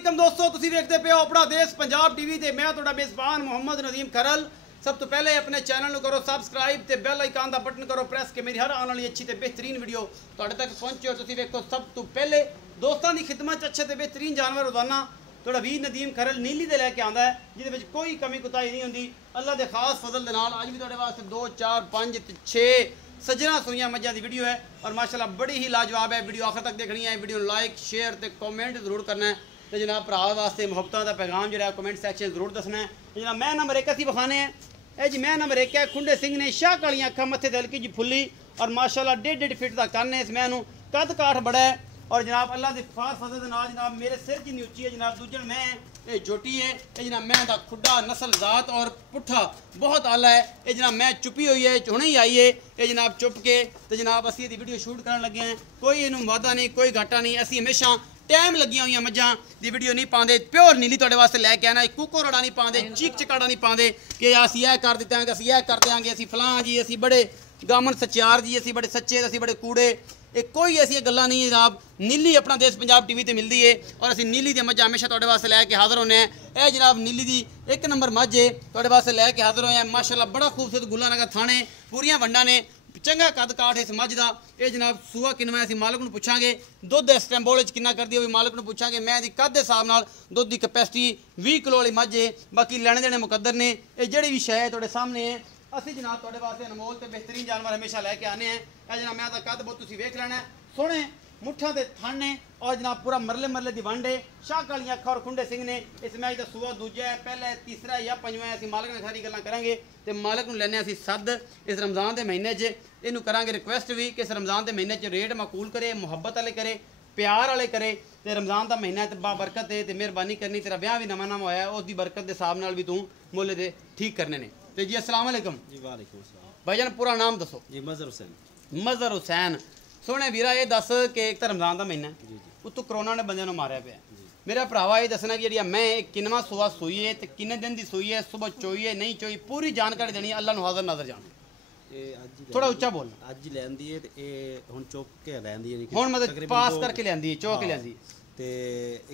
वालेकुम दोस्तों, तुसीं देखते पे हो अपना देश पंजाब टीवी ते मैं तुहाडा मेज़बान मोहम्मद नदीम खरल। सब तो पहले अपने चैनल को करो सबसक्राइब ते बेल आइकन का बटन करो प्रेस के मेरी हर आने वाली अच्छी ते बेहतरीन वीडियो तुहाडे तक पहुंचे और तुसीं देखो सब तो पहले दोस्तों की खिदमत अच्छे ते बेहतरीन जानवर रोजाना तुहाडा वीर नदीम खरल नीली दे लैके आंदा है, जिहदे विच कोई कमी कुताही नहीं हुंदी। अल्लाह दे खास फजल दे नाल अज भी तुहाडे वास्ते 2 4 5 ते 6 सजना सुइयां मज्जां दी वीडियो है और माशाल्लाह बड़ी ही लाजवाब है। वीडियो आखिर तक देखनी है, वीडियो लाइक शेयर ते कमेंट जरूर करना है तो जनाब भरा वास्ते मुहब्बतां दा पैगाम जो कमेंट सैक्शन जरूर दसना है। तो जनाब मैं नंबर 1 असीं विखाने हैं ए जी, मैं नंबर 1 है खुंडे सिंह ने शाह कालियां अखां मत्थे ते हल्की जी फुल्ली और माशाल्लाह 1.5 फीट दा कन्न है। इस मैं कद काठ बड़ा है और जनाब अल्लाह दे खास फजल दे नाल जनाब मेरे सिर जिन्नी उच्ची है। जनाब दूजन मैं ये जोटी है, ये जनाब मैं दा खुड्डा नस्ल जात और पुट्ठा बहुत आला है। ये जनाब मैं चुपी हुई है, हुणे ही आई है ये जनाब चुप के तो जनाब असीं दी वीडियो शूट करन लगे हैं। कोई इनू वादा नहीं, कोई घाटा नहीं। असीं हमेशा टाइम लगियां हुई मज्जां दी वीडियो नहीं पाते, प्योर नीली तुहाडे वास्ते लैके आना। कुको रड़ा नहीं पाते, चीक चकाड़ा नहीं पाते कि असीं यह कर दित्तांगे, असीं यह कर देंगे, असीं फलां जी, असीं बड़े गामन सच्चार जी, असीं बड़े सच्चे, असीं बड़े कूड़े। एक कोई ऐसी गल्लां नहीं जनाब। नीली अपना देश पंजाब टीवी ते मिलती है और असीं नीली दी मज्जां हमेशा तुहाडे वास्ते लैके हाज़र होने हैं। यह जनाब नीली दी 1 नंबर मज्झ है, तुहाडे वास्ते लैके हाज़र होए हैं। माशाल्लाह बड़ा खूबसूरत गुल्ला नगर थाने पूरियां वंडा ने, चंगा कद काठ इस मज्झ दा। ये जनाब सूआ किनवा असीं मालक नूं पुछांगे, दुध इस टाइम बोले च किन्ना करदी है मालक नूं पुछांगे। मैं दी कद दे हिसाब नाल दुध दी कैपेसिटी 20 किलो वाली मज्झ है। बाकी लैने देने मुकद्दर ने, ये जिहड़ी भी शै तुहाडे सामने है। असीं जनाब तुहाडे वास्ते अनमोल ते बेहतरीन जानवर हमेशा लैके आने हैं। यह जनाब मैं दा कद बहुत तुसीं वेख लैना है, सोहने मुठा के थन ने और जनाब पूरा मरले मरले दी वंड है। शाह कालियां अखां और खुंडे सिंह ने इस मैच का सूआ दूजा है, पहला तीसरा या पंजवां है। असीं मालक ने सारी गल्लां करांगे ते मालक नूं लैने असीं सद इस रमज़ान के महीने च। इनू करांगे रिक्वेस्ट भी कि इस रमज़ान के महीने च रेट माकूल करे, मुहब्बत वाले करे, प्यार वाले करे। तो रमज़ान का महीना है तो बाबरकत है तो मेहरबानी करनी। तेरा ब्याह भी नवा नवा होया, उसकी बरकत के हिसाब नाल भी तू मुल्ले दे ठीक करने ने। तो जी अस्सलाम वालेकुम जी। वालेकुम अस्सलाम भाईजान, पूरा नाम दसो जी। मज़हर हुसैन। मज़हर हुसैन। सोहने वीरा ये दस कि एक तो रमज़ान का महीना जी जी उत्तों करोना ने बंदे मारिया पे मेरा भरावा ये दसना कि जी मैं किनवा सुबह सूई है तो किन्ने दिन की सूई है, सुबह चोई है नहीं चोई, पूरी जानकारी देनी है। अल्लाह नू हाज़र नाज़र जान। थोड़ा उच्चा बोल। अज ही लैंदी है ते हुण चुक के लैंदी है, हुण मतलब पास करके लैंदी चौक लैंदी ते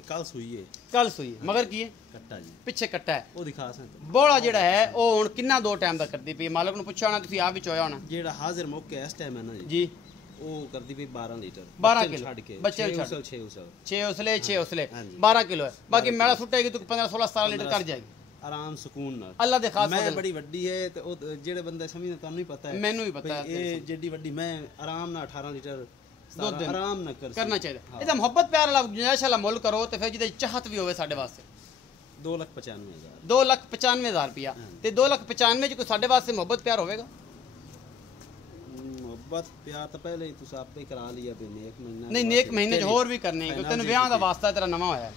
कल सूई है। कल सूई है मगर की है कट्टा जी, पिछे कट्टा है वो दिखा सा बोला जिहड़ा है वो हुण किन्ना 2 टाइम दा करदी पई। मालक नू पुछया होना, तुसीं आप भी चोया होना। जेड़ा हाजिर मौके इस टाइम है ना जी वो करदी पई 12 लीटर 12 किलो छड़ के बच्चे 6 छड़ 6 उसले 6 उसले 12 किलो है। बाकी मेला सुटेगी तो 15 16 17 लीटर कर जाएगी आराम सुकून नाल। अल्लाह दे खास मैं बड़ी वड्डी है ते ओ जेड़े बंदे समझदे तानू ही पता है, मैनू भी पता है ये जेडी वड्डी मैं आराम नाल 18 लीटर दुध आराम ना करना चाहिए। ਇਹਦਾ ਮੁਹੱਬਤ ਪਿਆਰ ਵਾਲਾ ਗੁੰਜਾਇਸ਼ ਵਾਲਾ ਮੁੱਲ ਕਰੋ ਤੇ ਫਿਰ ਜਿਹਦੇ ਚਾਹਤ ਵੀ ਹੋਵੇ ਸਾਡੇ ਵਾਸਤੇ 2,95,000 2,95,000 ਰੁਪਿਆ ਤੇ 2,95,000 ਚ ਕੋਈ ਸਾਡੇ ਵਾਸਤੇ ਮੁਹੱਬਤ ਪਿਆਰ ਹੋਵੇਗਾ। ਮੁਹੱਬਤ ਪਿਆਰ ਤਾਂ ਪਹਿਲੇ ਹੀ ਤੁਸੀਂ ਆਪੇ ਹੀ ਕਰਾ ਲਿਆ ਵੀ ਇੱਕ ਮਹੀਨਾ ਨਹੀਂ ਨੇਕ ਮਹੀਨੇ ਚ ਹੋਰ ਵੀ ਕਰਨੇ ਕਿਉਂਕਿ ਤੈਨੂੰ ਵਿਆਹ ਦਾ ਵਾਸਤਾ ਤੇਰਾ ਨਵਾਂ ਹੋਇਆ।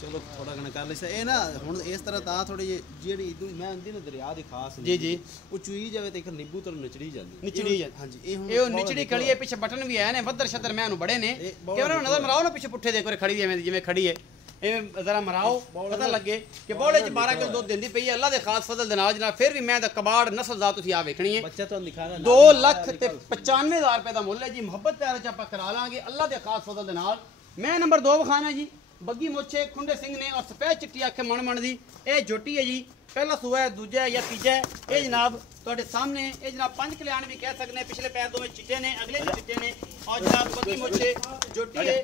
ਚਲੋ ਥੋੜਾ ਘਣਾ ਕਰ ਲਿਆ ਇਹ ਨਾ ਹੁਣ ਇਸ ਤਰ੍ਹਾਂ ਤਾਂ ਥੋੜੀ ਜਿਹੜੀ ਮੈਂ ਹੁੰਦੀ ਨਾ ਦਰਿਆ ਦੀ ਖਾਸ ਜੀ ਜੀ ਉਹ ਚੂਈ ਜਾਵੇ ਤੇ ਇੱਕ ਨਿੰਬੂ ਤੋਂ ਨਿਚੜੀ ਜਾਂਦੀ ਨਿਚੜੀ ਜਾਂਦੀ। ਹਾਂਜੀ ਇਹ ਉਹ ਨਿਚੜੀ ਖੜੀ ਹੈ, ਪਿੱਛੇ ਬਟਨ ਵੀ ਆਏ ਨੇ ਵੱਧਰ ਛੱਤਰ ਮੈਂ ਨੂੰ ਬੜੇ ਨੇ ਕਿ ਉਹਨਾਂ ਨੂੰ ਨਜ਼ਰ ਮਰਾਓ ਨਾ ਪਿੱਛੇ ਪੁੱਠੇ ਦੇਖੋ ਖੜੀ ਜਿਵੇਂ ਖੜੀ ਹੈ ਇਹ ਜ਼ਰਾ ਮਰਾਓ ਪਤਾ ਲੱਗੇ ਕਿ ਬੋਲੇ ਚ 12 ਕਿਲੋ ਦੁੱਧ ਦਿੰਦੀ ਪਈ ਹੈ। ਅੱਲਾ ਦੇ ਖਾਸ ਫਜ਼ਲ ਦੇ ਨਾਲ ਜਨਾਬ ਫਿਰ ਵੀ ਮੈਂ ਦਾ ਕਬਾੜ ਨਸਲ ਦਾ ਤੁਸੀਂ ਆ ਵੇਖਣੀ ਹੈ। ਬੱਚਾ ਤੁਹਾਨੂੰ ਦਿਖਾਣਾ 2,95,000 ਰੁਪਏ ਦਾ ਮੁੱਲ ਹੈ ਜੀ। ਮੁਹੱਬਤ ਪਿਆਰ ਚ ਆਪਾਂ ਕਰਾ ਲਾਂਗੇ ਅੱਲਾ ਦੇ ਖਾਸ ਫਜ਼ਲ ਦੇ ਨਾਲ। ਮੈਂ ਨੰਬਰ 2 ਵਿਖਾਣਾ ਜੀ ਬੱਗੀ ਮੋਛੇ ਖੁੰਡੇ ਸਿੰਘ ਨੇ ਔਰ ਸਫੈਦ ਚਿੱਟੀ ਅੱਖ ਮਣ ਦੀ ਇਹ ਜੋਟੀ ਹੈ ਜੀ। पहला सूआ है, दूजा है या तीजा है। ये जनाब तुहाडे सामने ये जनाब 5 कल्याण भी कह सकते हैं। पिछले पैर दोवें चिट्टे ने, अगले भी चिट्टे ने और जनाब बग्गी मुछे जोटी है।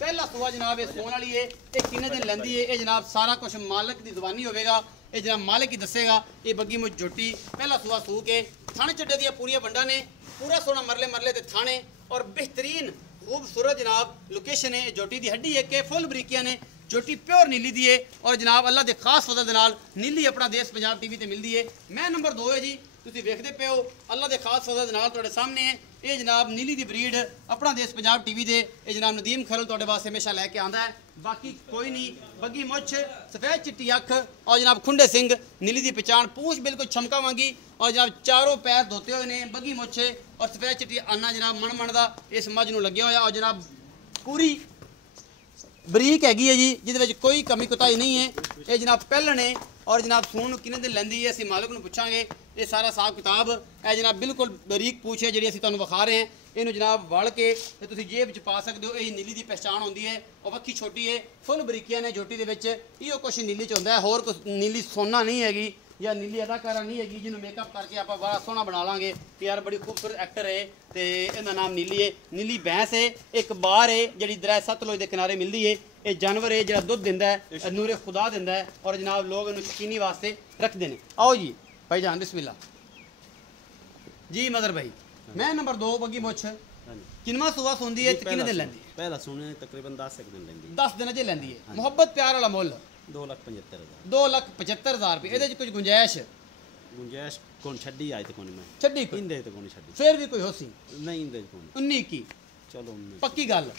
पहला सूआ जनाब ये सोन वाली है, ये किन्ने दिन लैंदी है। ये जनाब सारा कुछ मालिक की जुबानी होगा, ये जनाब मालिक ही दसेगा। ये बग्गी मुछ जोटी पहला सूआ सू के थाने चड्डे दियां पूरियां वंडां ने, पूरा सोना मरले मरले ते थाने और बेहतरीन खूबसूरत जनाब लोकेशन है। जोटी की हड्डी है कि फुल बरीकियां ने, जोटी प्योर नीली दी है और जनाब अल्लाह के खास फजल दे नाल नीली अपना देश पंजाब टीवी ते मिलती है। मैं नंबर 2 है जी, तुसीं वेखदे पे हो अल्लाह के खास फजल दे नाल तुहाडे सामने है। ये जनाब नीली दी ब्रीड अपना देश पंजाब टीवी दे ये जनाब नदीम खरल तुहाडे वास्ते हमेशा लैके आंदा है। बाकी कोई नहीं, बग्गी मुछ सफेद चिट्टी अख और जनाब खुंडे सिंह नीली दी पहचान, पूछ बिल्कुल छमका वांगी और जनाब चारों पैर धोते हुए ने। बग्गी मुछ और सफेद चिट्टी अन्ना जनाब मन दा इस मझ नूं लग्या होया और जनाब पूरी बरीक हैगी है जी, जिहदे कोई कमी कुताही नहीं है। ये जनाब पहलण है और जनाब सून किन्ने दिन लैंदी है, असीं मालक नूं पुछांगे। ये सारा हिसाब किताब है जनाब, बिल्कुल बरीक पूछ है जी असीं तुहानूं विखा रहे हैं। ਇਹਨੂੰ ਜਨਾਬ ਵਲ ਕੇ ਤੇ ਤੁਸੀਂ ਜੇਬ 'ਚ ਪਾ ਸਕਦੇ ਹੋ। ਇਹ ਨੀਲੀ ਦੀ ਪਛਾਣ ਹੁੰਦੀ ਹੈ। ਉਹ ਵੱਖੀ ਛੋਟੀ ਹੈ, ਫੁੱਲ ਬਰੀਕੀਆਂ ਨੇ ਝੋਟੀ ਦੇ ਵਿੱਚ। ਇਹੋ ਕੁਛ ਨੀਲੀ 'ਚ ਹੁੰਦਾ ਹੈ, ਹੋਰ ਕੁਛ ਨੀਲੀ ਸੋਨਾ ਨਹੀਂ ਹੈਗੀ ਜਾਂ ਨੀਲੀ ਅਦਾਕਾਰਾ ਨਹੀਂ ਹੈਗੀ ਜਿਹਨੂੰ ਮੇਕਅਪ ਕਰਕੇ ਆਪਾਂ ਬੜਾ ਸੋਹਣਾ ਬਣਾ ਲਾਂਗੇ ਕਿ ਯਾਰ ਬੜੀ ਖੂਬਸੂਰਤ ਐਕਟਰ ਹੈ ਤੇ ਇਹਦਾ ਨਾਮ ਨੀਲੀ ਹੈ। ਨੀਲੀ ਭੈਂਸ ਹੈ, ਇੱਕ ਬਾਰ ਹੈ ਜਿਹੜੀ ਦਰਿਆ ਸਤਲੁਜ ਦੇ ਕਿਨਾਰੇ ਮਿਲਦੀ ਹੈ। ਇਹ ਜਾਨਵਰ ਹੈ ਜਿਹੜਾ ਦੁੱਧ ਦਿੰਦਾ ਹੈ, ਨੂਰੇ ਖੁਦਾ ਦਿੰਦਾ ਹੈ ਔਰ ਜਨਾਬ ਲੋਕ ਇਹਨੂੰ ਸ਼ਕੀਨੀ ਵਾਸਤੇ ਰੱਖਦੇ ਨੇ। आओ जी भाईजान बिस्मिल्लाह जी। मदर भाई मैं नंबर 2 बग्गी मुछ किनवा सुवा सुंदी है ते किने दिन लेंदी है? पहला सुने तकरीबन 10 दिन लेंदी 10 दिन अजे लेंदी है। मोहब्बत प्यार वाला मुल 2,75,000 2,75,000 रुपए। ਇਹਦੇ 'ਚ ਕੁਝ गुंजाइश कौन छड्डी आई तो कौन मैं ਛੱਡੀ ਕੋਈ इंदे तो कौन छड्डी ਫੇਰ ਵੀ ਕੋਈ ਹੋਸੀ नहीं इंदे कौन 19 ਕੀ चलो 19 ਪੱਕੀ ਗੱਲ।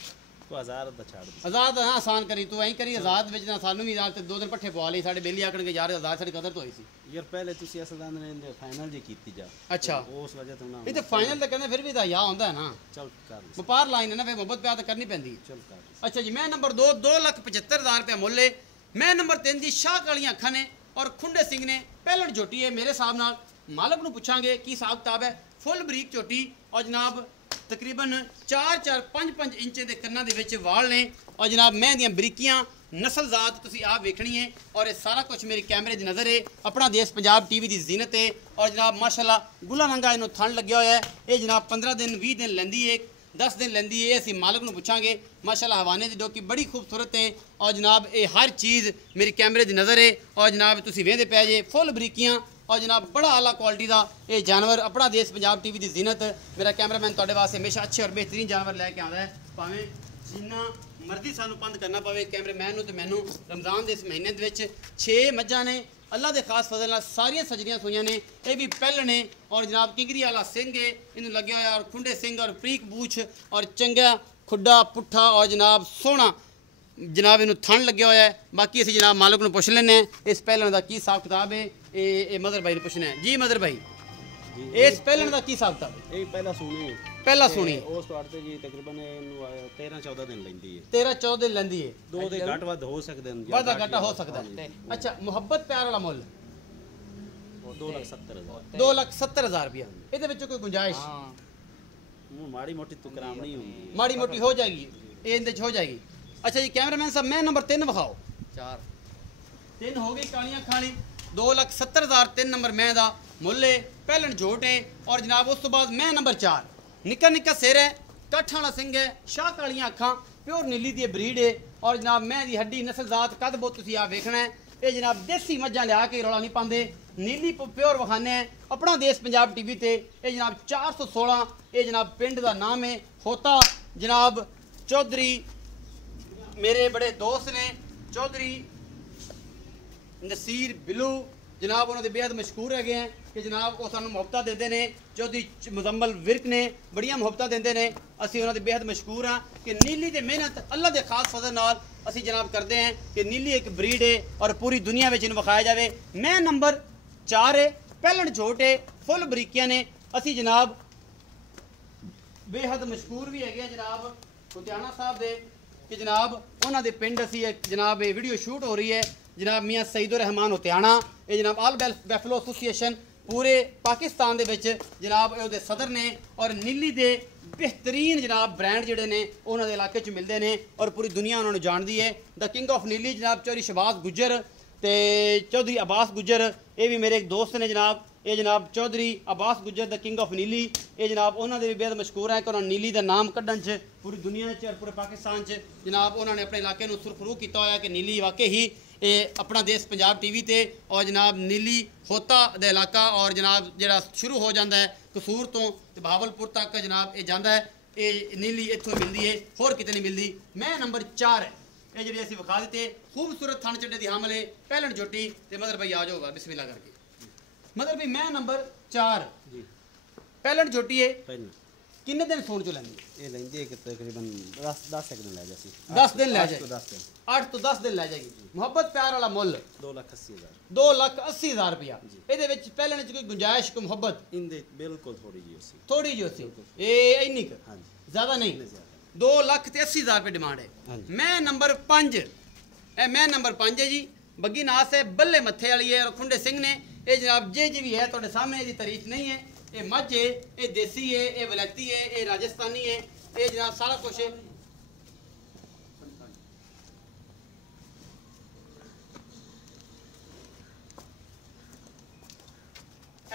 को 1000 दा छाड़ दे ਆਜ਼ਾਦ ਹਾਂ ਆਸਾਨ ਕਰੀ ਤੂੰ ਐਂ ਕਰੀ ਆਜ਼ਾਦ ਵਿੱਚ ਨਾ ਸਾਨੂੰ ਵੀ ਨਾਲ ਤੇ 2 ਦਿਨ ਪੱਠੇ ਪਵਾ ਲਈ ਸਾਡੇ ਬੇਲੀ ਆਕਣਗੇ ਯਾਰ ਆਜ਼ਾਦ ਸਾਡੀ ਕਦਰ ਤੋਂ ਹੋਈ ਸੀ यार पहले तुसी असदान ने फाइनल जी कीती जा ਅੱਛਾ उस वजह तो ना ਇਹ ਤੇ ਫਾਈਨਲ ਤਾਂ ਕਹਿੰਦੇ ਫਿਰ ਵੀ ਤਾਂ ਯਾ ਹੁੰਦਾ ਹੈ ਨਾ चल कर ले, ਵਪਾਰ ਲਾਈਨ ਹੈ ਨਾ ਫੇ ਮੁਹੱਬਤ ਪਿਆਰ ਤਾਂ ਕਰਨੀ ਪੈਂਦੀ ਹੈ। चल कर ले। ਅੱਛਾ ਜੀ ਮੈਂ ਨੰਬਰ 2 2,75,000 रुपये ਮੁੱਲ ਹੈ। ਮੈਂ ਨੰਬਰ 3 ਦੀ ਸ਼ਾਹ ਕਾਲੀਆਂ ਅੱਖਾਂ ਨੇ ਔਰ ਖੁੰਡੇ ਸਿੰਘ ਨੇ ਪਹਿਲਣ ਝੋਟੀ ਹੈ। ਮੇਰੇ ਹਿਸਾਬ ਨਾਲ ਮਾਲਕ ਨੂੰ ਪੁੱਛਾਂਗੇ ਕੀ ਹਿਸਾਬ ਕਿਤਾਬ ਹੈ। ਫੁੱਲ ਬਰੀਕ ਝੋਟੀ ਔਰ ਜਨਾਬ ਤਕਰੀਬਨ 4-4 5-5 ਇੰਚ ਦੇ ਕੰਨਾਂ ਦੇ ਵਿੱਚ ਵਾਲ ਨੇ ਔਰ ਜਨਾਬ ਮੈਂ ਦੀਆਂ ਬਰੀਕੀਆਂ ਨਸਲ ਜ਼ਾਤ ਤੁਸੀਂ ਆਪ ਵੇਖਣੀ ਹੈ ਔਰ ਇਹ ਸਾਰਾ ਕੁਝ ਮੇਰੀ ਕੈਮਰੇ ਦੀ ਨਜ਼ਰ ਹੈ। ਆਪਣਾ ਦੇਸ਼ ਪੰਜਾਬ ਟੀਵੀ ਦੀ ਜ਼ੀਨਤ ਹੈ ਔਰ ਜਨਾਬ ਮਾਸ਼ਾਅੱਲਾ ਗੁਲਾ ਰੰਗਾ ਇਹਨੂੰ ਥਣ ਲੱਗਿਆ ਹੋਇਆ ਹੈ। ਇਹ ਜਨਾਬ 15 ਦਿਨ 20 ਦਿਨ ਲੈਂਦੀ ਹੈ, 10 ਦਿਨ ਲੈਂਦੀ ਹੈ। ਅਸੀਂ ਮਾਲਕ ਨੂੰ ਪੁੱਛਾਂਗੇ। ਮਾਸ਼ਾਅੱਲਾ ਹਵਾਨੇ ਦੀ ਡੋਕੀ ਬੜੀ ਖੂਬਸੂਰਤ ਹੈ ਔਰ ਜਨਾਬ ਇਹ ਹਰ ਚੀਜ਼ ਮੇਰੀ ਕੈਮਰੇ ਦੀ ਨਜ਼ਰ ਹੈ ਔਰ ਜਨਾਬ ਤੁਸੀਂ ਵੇਖਦੇ ਪੈ ਜੇ ਫੁੱਲ ਬਰੀਕੀਆਂ और जनाब बड़ा आला क्वालिटी का ये जानवर। अपना देश पंजाब टीवी की जीनत। मेरा कैमरामैन तुहाडे वास्ते हमेशा अच्छे और बेहतरीन जानवर लैके आता है भावें जिन्ना मर्जी सानू पंद करना पवे कैमरामैन नूं ते मैनू। रमज़ान के इस महीने दे विच 6 मज्जां ने अल्लाह के खास फजल नाल सारियां सजरियां सूइयां ने। ये भी पैल ने और जनाब किंगरी वाला सिंह है इनू लगे होया और खुंडे सिंह और प्रीक बूछ और चंगा खुड्डा पुट्ठा और जनाब सोहना जनाब इनू थण लगे होया है। बाकी असीं जनाब मालिक नूं पुछ लैने इस पैलन का की हिसाब किताब है। ये मदर भाई ने पूछना है जी। मदर भाई इस पैलन का की हिसाब किताब है? ये पहला सुनी पहला सुनी उस तो अड़ते जी तकरीबन 13-14 दिन लेंदी है। 13-14 दिन लेंदी है। दो दे घट वध हो सकदे हैं, वादा घाटा हो सकता है। अच्छा मोहब्बत प्यार वाला मुल 2,70,000 2,70,000 रुपया। ਇਹਦੇ ਵਿੱਚ ਕੋਈ ਗੁੰਜਾਇਸ਼ माड़ी मोटी तो कराम नहीं होगी, माड़ी मोटी हो जाएगी ये ਇਹਦੇ ਚ हो जाएगी। अच्छा जी कैमरामैन साहब मैं नंबर 3 विखाओ। 3 हो गई कालियां खाली 2,70,000 3 नंबर मैं दा मुੱਲ है। ਪਹਿਲਣ ਝੋਟ है और जनाब उस तो बाद मैं नंबर 4 निक्का निक्का सिर है, कठ वाला सिंह है, शाह कालियां अखां, प्योर नीली दी ब्रीड है और जनाब मैं दी हड्डी नस्ल जात कद बहुत तुसीं आ वेखना है। ये जनाब देसी मज्जां लिया के रौला नहीं पाते नीली प्योर वखाने हैं अपना देश पंजाब टीवी ते। ये जनाब 416 ये जनाब पिंड का नाम है होता। जनाब चौधरी मेरे बड़े दोस्त ने चौधरी नसीर बिलू जनाब उन्होंने बेहद मशहूर है हैं कि जनाब वो सानू मुहब्बत देते हैं। चौधरी मुजम्मल विरक ने बड़िया मुहब्बत देते हैं। असी उन्होंने बेहद मशहूर हाँ कि नीली की मेहनत अल्लाह के खास फजल नाल असी जनाब करते हैं कि नीली एक ब्रीड है और पूरी दुनिया में इन्हें विखाया जाए। मैं नंबर 4 है पैलन झोट है फुल बरीकियां ने। असी जनाब बेहद मशहूर भी है जनाब लुधियाना साहब दे कि जनाब उन्होंने पिंड असी जनाब ये वीडियो शूट हो रही है जनाब मियाँ सईदुर रहमान लुधियाना ये जनाब आल बैफलो एसोसीएशन पूरे पाकिस्तान दे विच जनाब ये सदर ने और नीली दे बेहतरीन जनाब ब्रांड जोड़े ने उन्होंने इलाके च मिलते हैं और पूरी दुनिया उन्होंने जानती है। द किंग ऑफ नीली जनाब चौधरी शहबाज गुज्जर ते चौधरी अब्बास गुज्जर ये भी मेरे एक दोस्त ने जनाब। ये जनाब Chaudhry Abbas Gujjar the king of Neeli ये जनाब उन्होंने भी बेहद मशहूर है कि उन्होंने नीली का नाम कढ़न च पूरी दुनिया और पूरे पाकिस्तान च जनाब उन्होंने अपने इलाके में सुरखरू किया होया कि नीली वाकई ही ये अपना देश पंजाब टीवी ते और जनाब नीली होता दा इलाका और जनाब जरा शुरू हो जाता है कसूर तो बहावलपुर तक जनाब ये जाता है ये नीली इतों मिलती है होर किते नहीं मिलती। मैं नंबर 4 है ये जी असी विखा देते खूबसूरत थन चड्डे की हमले पैलन जोटी तो मदर भाई आ जाओगा बिस्मिल्लाह करके। मदर भाई मैं नंबर 4 जी पैलन जोटी है पहले किन्ने दिन सोन चो लैंदी ये लेंदी है कि तकरीबन 10 दिन ले जासी 10 दिन ले जाए 10 दिन 8 तो 10 दिन ले जाएगी। मोहब्बत प्यार वाला मुੱਲ 2,80,000 2,80,000 रुपया। ये पैलन च कोई गुंजाइश कोई मोहब्बत इंदे बिल्कुल थोड़ी जी सी थोड़ी जी सी ये इन्नी हाँ जी ज़्यादा नहीं 2,80,000 रुपये डिमांड है। मैं नंबर 5 मैं नंबर 5 है जी बग्गी नास है बल्ले मत्थे वाली है और खुंडे सिंह ने ये जनाब जे जी भी है थोड़े सामने इसकी तारीफ नहीं है ये मझ है, ये देसी है, ये वलैती है, ये राजस्थानी है, ये जनाब सारा कुछ है।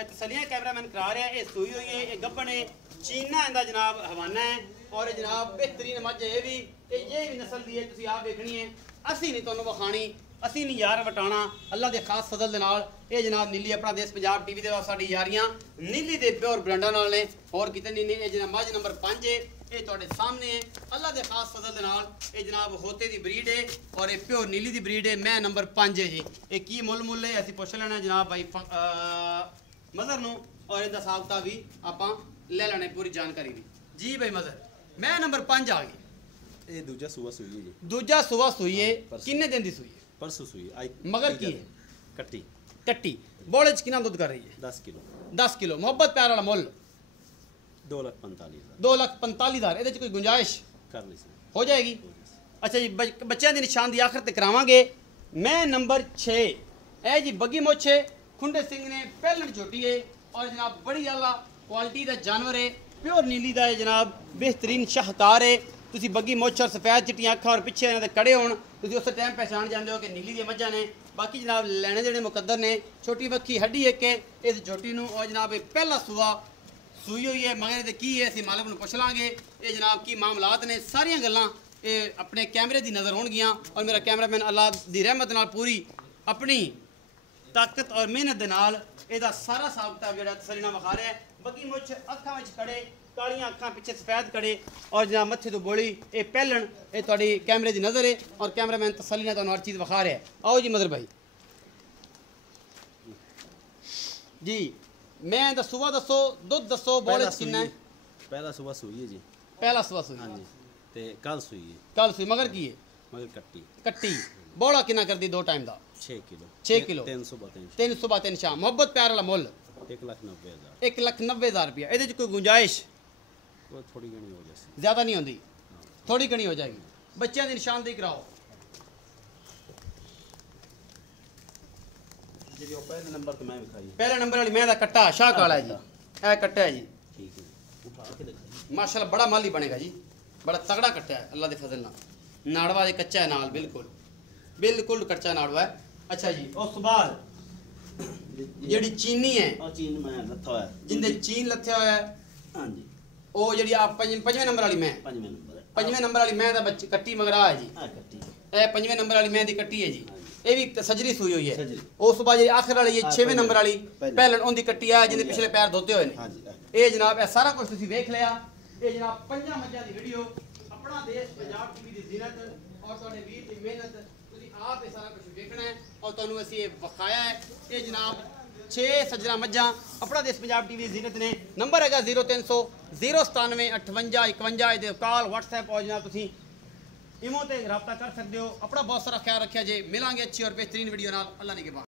तसलियां कैमरामैन करा रहा है। ये सूई हुई है, ये गब्बन है, चीना इंदा जनाब हवाना है और ये जनाब बेहतरीन मझ है। ये भी नस्ल दी है, तुसीं आप देखनी है। असी नहीं तुहानूं विखाणी, असी नहीं यार वटाना, अल्लाह के खास फजल दे नाल। ये जनाब नीली अपना देश पंजाब टीवी दे साडी यारियां नीली दे प्योर ब्रांडा नाल ने और किते नहीं ने। ये जनाब मझ नंबर 5 है, ये तुहाडे सामने है। अल्लाह के खास फजल दे नाल ये जनाब होते दी ब्रीड है और ये प्योर नीली दी ब्रीड है। मैं नंबर 5 है जी। ये की मुल है असीं पुछ लेना जनाब भाई मज़र नूं और इहदा साबता भी आपां ले लेने पूरी जानकारी भी जी भाई मज़र। मैं नंबर 5 आ गई। ये दूजा सूआ सूई है जी। दूजा सुबह सुई है, किन्ने दिन दी सुई है? परसों सूई आई। मगर की है? कट्टी कट्टी। बोले च कितना दूध कर रही है? 10 किलो। 10 किलो। मोहब्बत प्यार वाला मुल 2,45,000। 2,45,000। ਇਹਦੇ ਚ ਕੋਈ ਗੁੰਜਾਇਸ਼ कर ली सर, ਹੋ ਜਾਏਗੀ? ਅੱਛਾ ਜੀ, ਬੱਚਿਆਂ ਦੇ ਨਿਸ਼ਾਨ ਦੀ ਆਖਰ ਤੇ ਕਰਾਵਾਂਗੇ। मैं नंबर 6 है जी। बगी मोछे खुंडे सिंह ने पहलन छोटी है और जनाब बड़ी आला क्वालिटी का जानवर है। प्योर नीली का है जनाब, बेहतरीन शाहकार है। तुसी बगी मोछ और सफेद चिट्टियां अखा और पिछे इन्हां दे कड़े होण तुसी उस टाइम पहचान जाते हो कि नीली दी मझां ने। बाकी जनाब लैने जेहड़े मुकद्दर ने, छोटी बक्खी हड्डी एक है इस छोटी नूं और जनाब ये पहला सूआ सूई हुई है। मगर ये की है असीं मालक नूं पुछ लांगे ये जनाब की मामलात ने। सारियां गल्लां ये अपने कैमरे की नज़र होणगियां और मेरा कैमरामैन अल्लाह दी रहमत नाल पूरी अपनी ताकत और मेहनत दे नाल ਇਹਦਾ सारा हिसाब किताब जो तसली नाल विखा रहा है। बगी मुछ अखां विच कड़े, कालियां अखां पिछे सफेद कड़े और जनाब मत्थे तो बोली ये पहलन ये तुहाडी कैमरे की नज़र है और कैमरामैन तसली नाल तुहानूं हर चीज़ विखा रहा है। आओ जी मदर भाई जी। मैं सुबह दसो, दुध दसो, बोले किन्ना है? पहला सुबह सूई है जी। पहला सुबह सूई? हाँ जी। ते कल सूई है। कल सूई। मगर की है? मगर कट्टी। कट्टी। बोला किन्ना कर दी? 2 टाइम का 6 किलो। 6 किलो। 3 सुबह 3 3 सुबह 3 शाम। मोहब्बत प्यार वाला मुल 1,90,000। 1,90,000 रुपया। ਇਹਦੇ ਚ ਕੋਈ ਗੁੰਜਾਇਸ਼ वो थोड़ी घनी हो जाए। ज़्यादा नहीं होती, थोड़ी घनी हो जाएगी। बच्चों की निशानदेही कराओ। जी पहले नंबर तो मैं विखाई। पहले नंबर वाली मैं दा कट्टा शाह काला है जी। ए कट्टा है जी। ठीक है, उठा के दिखाइए। माशाल्लाह बड़ा माली बनेगा जी, बड़ा तगड़ा कट्टा है अल्लाह के फजल नाल। नाड़वा दे कच्चा है नाल, बिल्कुल बिल्कुल कच्चा नाड़वा है। अच्छा जी, उस बाद जेडी चीनी है और चीन में लथा है जिंदे चीन लथया होया है। हाँ जी। ओ जेडी आप पंजवें नंबर वाली मैं, 5वें नंबर है। 5वें नंबर वाली मैं दा बच्ची कट्टी मगरा है जी। हां कट्टी। ए 5वें नंबर वाली मैं दी कट्टी है जी। ये भी सजरी सूई हुई है। सजरी। उस बाद जी आखिर वाली ये 6वें नंबर वाली पहले उनकी कट्टी है जिंदे पिछले पैर धोते हुए ने। हाँ जी। ये जनाब ए सारा कुछ तुसी देख लिया। ये जनाब 5 मज्जां दी वीडियो अपना देश पंजाब टीवी दी ज़ीनत और तुहाडे वीर दी मेहनत तुसी आप ये सारा कुछ देखना है और तुहानूं असीं ये विखाया है। ये जनाब 6 सजरा मज्जां अपना देश पंजाब टीवी दी ज़ीनत ने। नंबर हैगा 0300 097 58 51। इहदे कॉल व्हाट्सएप और जनाब तुसी इमो ते रब्ता कर सकते हो। अपना बहुत सारा ख्याल रखिया जे। मिलांगे अच्छी और बेहतरीन वीडियो नाल। अल्लाह ने के बाद।